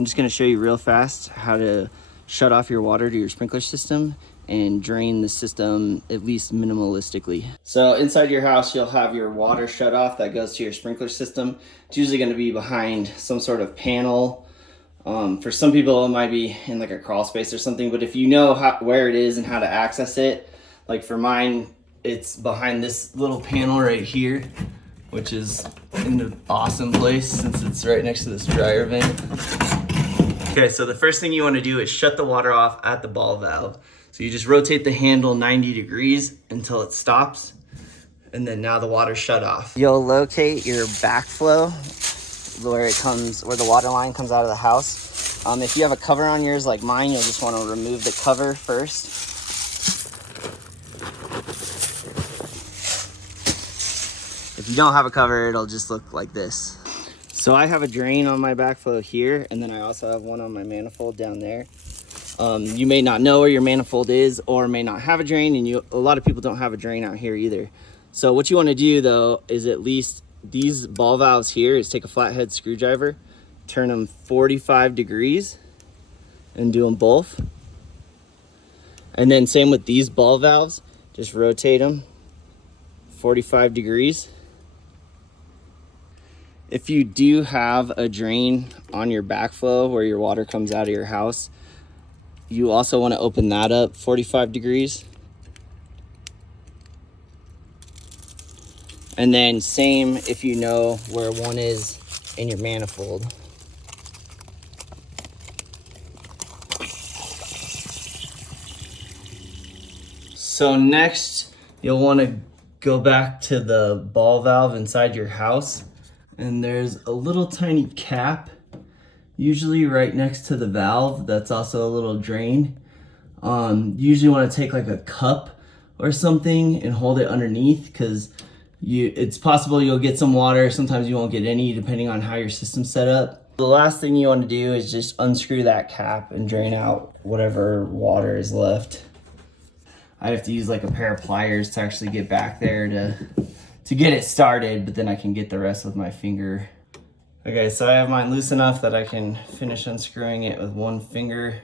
I'm just gonna show you real fast how to shut off your water to your sprinkler system and drain the system at least minimalistically. So inside your house, you'll have your water shut off that goes to your sprinkler system. It's usually gonna be behind some sort of panel. For some people, it might be in like a crawl space or something, but if you know where it is and how to access it, like for mine, it's behind this little panel right here, which is in an awesome place since it's right next to this dryer vent. Okay, so the first thing you want to do is shut the water off at the ball valve. So you just rotate the handle 90 degrees until it stops, and then now the water's shut off. You'll locate your backflow where the water line comes out of the house. If you have a cover on yours like mine, you'll just want to remove the cover first. If you don't have a cover, it'll just look like this. So I have a drain on my backflow here, and then I also have one on my manifold down there. You may not know where your manifold is or may not have a drain, and a lot of people don't have a drain out here either. So what you want to do though is at least these ball valves here is take a flathead screwdriver, turn them 45 degrees and do them both. And then same with these ball valves, just rotate them 45 degrees. If you do have a drain on your backflow where your water comes out of your house, you also want to open that up 45 degrees. And then same if you know where one is in your manifold. So next, you'll want to go back to the ball valve inside your house, and there's a little tiny cap, usually right next to the valve. That's also a little drain. You usually want to take like a cup or something and hold it underneath, because it's possible you'll get some water. Sometimes you won't get any, depending on how your system's set up. The last thing you want to do is just unscrew that cap and drain out whatever water is left. I have to use like a pair of pliers to actually get back there to get it started, but then I can get the rest with my finger. Okay, so I have mine loose enough that I can finish unscrewing it with one finger,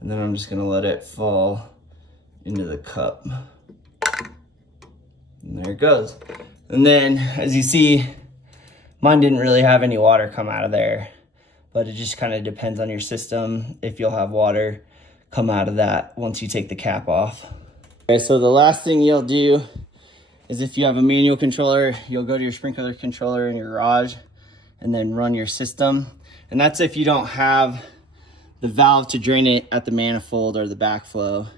and then I'm just gonna let it fall into the cup. And there it goes. And then, as you see, mine didn't really have any water come out of there, but it just kind of depends on your system if you'll have water come out of that once you take the cap off. Okay, so the last thing you'll do is, if you have a manual controller, you'll go to your sprinkler controller in your garage and then run your system. And that's if you don't have the valve to drain it at the manifold or the backflow.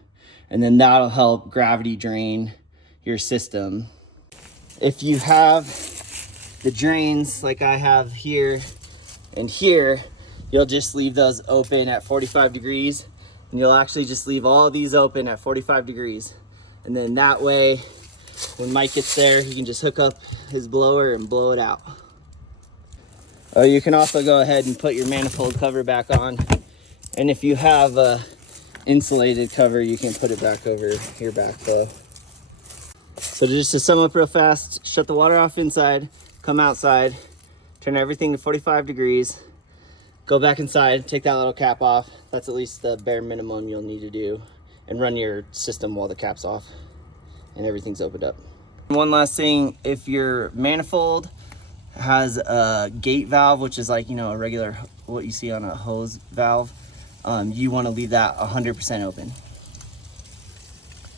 And then that'll help gravity drain your system. If you have the drains like I have here and here, you'll just leave those open at 45 degrees, and you'll actually just leave all of these open at 45 degrees. And then that way, when Mike gets there, he can just hook up his blower and blow it out. You can also go ahead and put your manifold cover back on. And if you have a insulated cover, you can put it back over your backflow. So just to sum up real fast, shut the water off inside, come outside, turn everything to 45 degrees, go back inside, take that little cap off. That's at least the bare minimum you'll need to do, and run your system while the cap's off and everything's opened up. One last thing, if your manifold has a gate valve, which is like, a regular, what you see on a hose valve, you want to leave that 100% open.